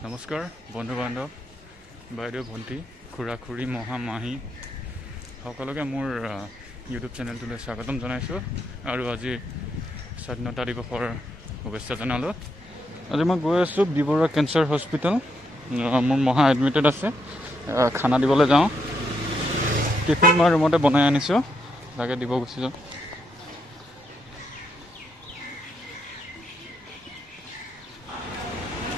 নমস্কাৰ বন্ধু বান্ধৱ বাইদেউ ভণ্টি খুৰা খুৰী মহা মাহী সকলোকে মোৰ ইউটিউব চেনেলটোলৈ স্বাগতম জনাইছোঁ আৰু আজি স্বাধীনতা দিৱসৰ শুভেচ্ছা জনালোঁ। আজি মই গৈ আছোঁ বি বৰুৱা কেঞ্চাৰ হস্পিটেল। মোৰ মহা এডমিটেড আছে, খানা দিবলৈ যাওঁ। টিফিন মই ৰুমতে বনাই আনিছোঁ, তাকে দিব গুচি যাওঁ।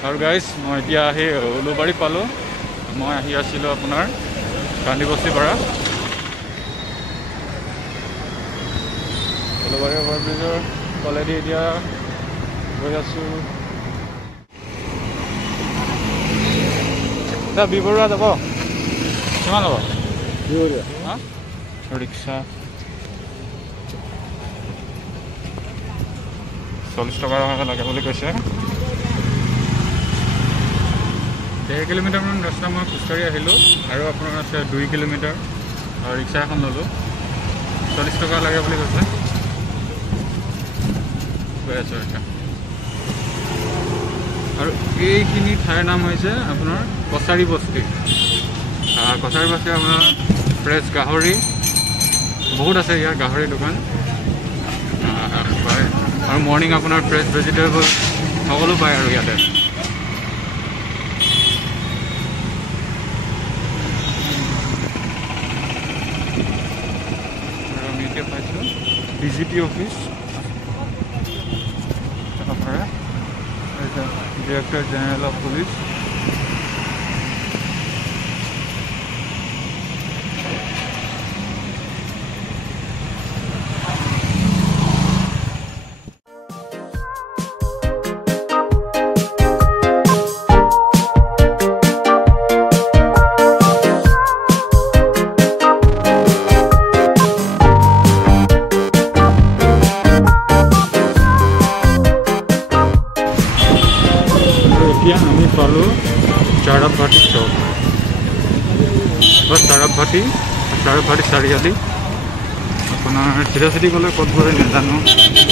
আৰু গাইজ মই এতিয়া আহি উলুবাৰী পালোঁ। মই আহি আছিলোঁ আপোনাৰ গান্ধীবস্তিৰ পৰা। উলুবাৰী অভাৰব্ৰিজৰ তলেদি এতিয়া গৈ আছোঁ। এতিয়া বি বৰুৱা যাব, কিমান ল'ব? ৰিক্সা 40 টকা লাগে বুলি কৈছে। 1.5 কিলোমিটাৰমান ৰাস্তা মই খোজকাঢ়ি আহিলোঁ আৰু আপোনাৰ আছে 2 কিলোমিটাৰ। ৰিক্সা এখন ল'লোঁ, 40 টকা লাগে বুলি কৈছে। গৈ আছোঁ এতিয়া। আৰু এইখিনি ঠাইৰ নাম হৈছে আপোনাৰ কছাৰী বস্তি। কছাৰী বস্তি আপোনাৰ ফ্ৰেছ গাহৰি বহুত আছে, ইয়াৰ গাহৰি দোকান পায়। আৰু মৰ্ণিং আপোনাৰ ফ্ৰেছ ভেজিটেবল সকলো পায় আৰু ইয়াতে। পাইছোঁ DGP office, director general of police. এতিয়া আমি পালোঁ চাৰাপভাটি চৌক, চাৰাপভাটি চাৰিআলি। আপোনাৰ চিধা চিধি গ'লে ক'ত গ'লে নাজানো,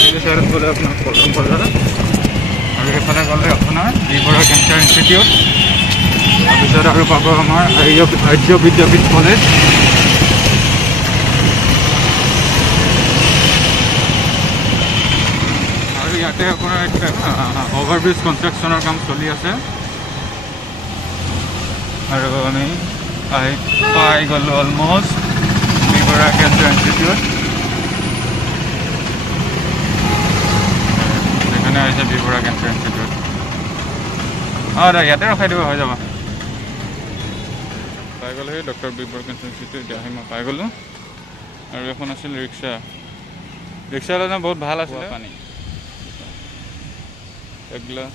চিধি চাইডত গ'লে আপোনাৰ পল্টন বজাৰ, আৰু এইফালে গ'লে আপোনাৰ বি বৰুৱা কেঞ্চাৰ ইনষ্টিটিউট। তাৰপিছত আৰু পাব আমাৰ আৰ্য বিদ্যাপীঠ কলেজ। ইয়াতে আপোনাৰ অভাৰব্ৰিজ কনষ্ট্ৰাকশ্যনৰ কাম চলি আছে আৰু আমি পাই গ'লোঁ almost B Barooah cancer institute. এখানে আহিছে বি বৰুৱা কেঞ্চাৰ ইনষ্টিটিউট। ইয়াতে ৰখাই দিব, হৈ যাব। পাই গ'লোঁ সেই doctor B Barooah cancer institute. এতিয়া আহি মই পাই গ'লোঁ। আৰু এখন আছিল ৰিক্সা হ'লে বহুত ভাল আছিলে। পানী 1 গ্লাছ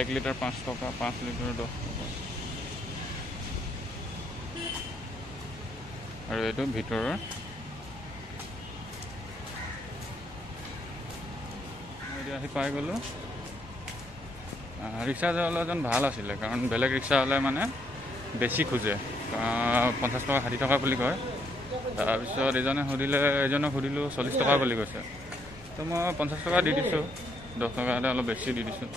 1 লিটাৰ 5 টকা, 5 লিটাৰ 10 টকা। আৰু এইটো ভিতৰৰ এতিয়া আহি পাই গ'লোঁ। ৰিক্সা এজন ভাল আছিলে, কাৰণ বেলেগ ৰিক্সা হ'লে মানে বেছি খোজে, 50 টকা 60 টকা বুলি কয়। তাৰপিছত এজনক সুধিলোঁ 40 টকা বুলি কৈছে। তো মই 50 টকা দি দিছোঁ, 10 টকা এটা অলপ বেছি দি দিছোঁ।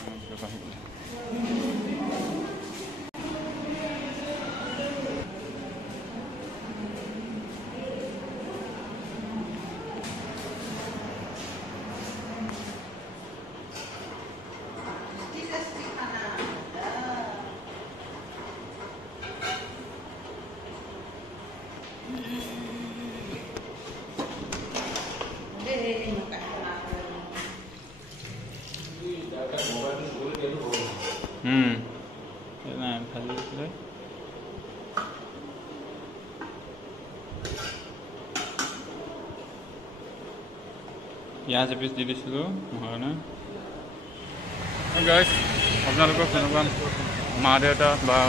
ভাজি দিছিলে। পিঁয়াজ এপিচ দি দিছিলোঁ কাৰণে। গাইজ, আপোনালোকৰ কোনোবা মা দেউতা বা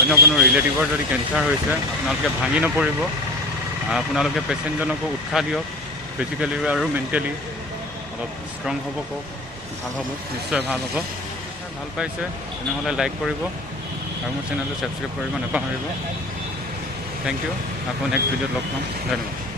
অন্য কোনো ৰিলেটিভৰ যদি কেঞ্চাৰ হৈছে, আপোনালোকে ভাঙি নপৰিব। আপোনালোকে পেচেণ্টজনকো উৎসাহ দিয়ক, ফিজিকেলি আৰু মেণ্টেলি অলপ ষ্ট্ৰং হ'ব, কওক, ভাল হ'ব, নিশ্চয় ভাল হ'ব। ভাল পাইছে তেনেহ'লে লাইক কৰিব আৰু মোৰ চেনেলটো ছাবস্ক্ৰাইব কৰিব নাপাহৰিব। Thank U. আকৌ নেক্সট ভিডিঅ'ত লগ পাম। ধন্যবাদ।